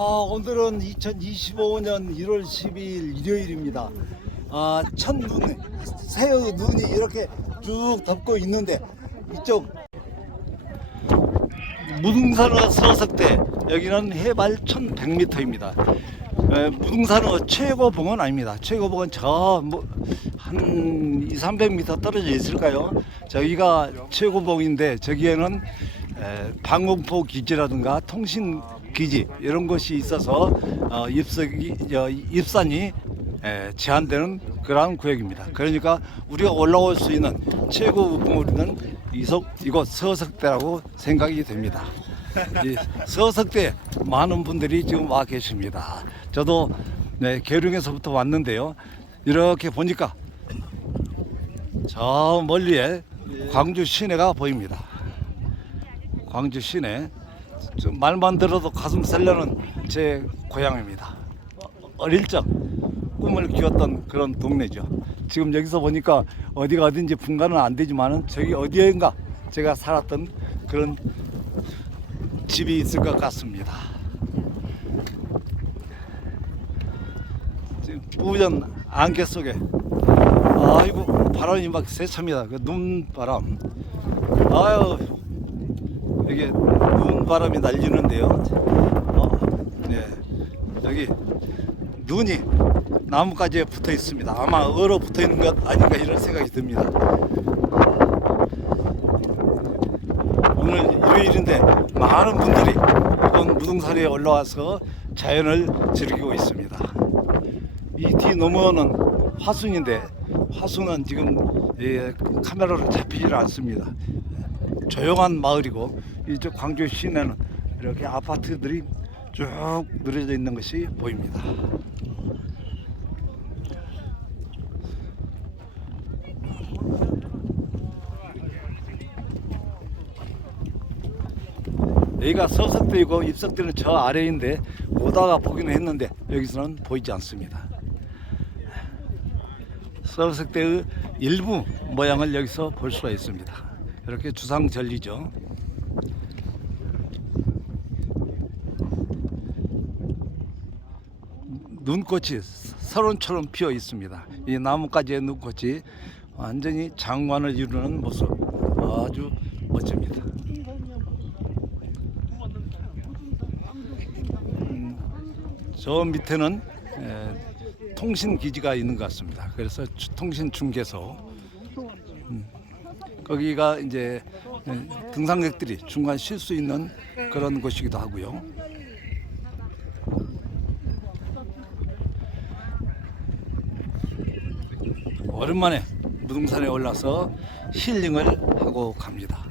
아, 오늘은 2025년 1월 12일 일요일입니다. 아, 첫 눈, 새의 눈이 이렇게 쭉 덮고 있는데 이쪽 무등산어 서석대 여기는 해발 1100m입니다. 무등산어 최고봉은 아닙니다. 최고봉은 저뭐한 2, 300m 떨어져 있을까요? 저기가 최고봉인데 저기에는 에, 방공포 기지라든가 통신 기지 이런 것이 있어서 어, 입석이 어, 입산이 에, 제한되는 그러한 구역입니다. 그러니까 우리가 올라올 수 있는 최고 봉우리는 이석 이곳 서석대라고 생각이 됩니다. 이 서석대 많은 분들이 지금 와 계십니다. 저도 네, 계룡에서부터 왔는데요. 이렇게 보니까 저 멀리에 광주 시내가 보입니다. 광주 시내 좀 말만 들어도 가슴 설레는 제 고향입니다. 어릴 적 꿈을 키웠던 그런 동네죠. 지금 여기서 보니까 어디가 어딘지 분간은 안 되지만은 저기 어디인가 제가 살았던 그런 집이 있을 것 같습니다. 지금 우전 안개 속에 아이고 바람이 막 세찹니다. 그 눈바람. 아유 바람이 날리는데요. 어, 네. 여기 눈이 나뭇가지에 붙어 있습니다. 아마 얼어 붙어 있는 것 아닌가 이런 생각이 듭니다. 오늘 일요일인데 많은 분들이 이번 무등산에 올라와서 자연을 즐기고 있습니다. 이뒤 너머는 화순인데 화순은 지금 예, 카메라로 잡히질 않습니다. 조용한 마을이고 이쪽 광주 시내는 이렇게 아파트들이 쭉 늘어져 있는 것이 보입니다. 여기가 서석대이고 입석대는 저 아래인데 오다가 보기는 했는데 여기서는 보이지 않습니다. 서석대의 일부 모양을 여기서 볼 수가 있습니다. 이렇게 주상절리죠. 눈꽃이 설원처럼 피어 있습니다. 이 나뭇가지의 눈꽃이 완전히 장관을 이루는 모습 아주 멋집니다. 음, 저 밑에는 에, 통신 기지가 있는 것 같습니다. 그래서 주- 통신 중개소 음, 거기가 이제 에, 등산객들이 중간 쉴 수 있는 그런 곳이기도 하고요. 오랜만에 무등산에 올라서 힐링을 하고 갑니다.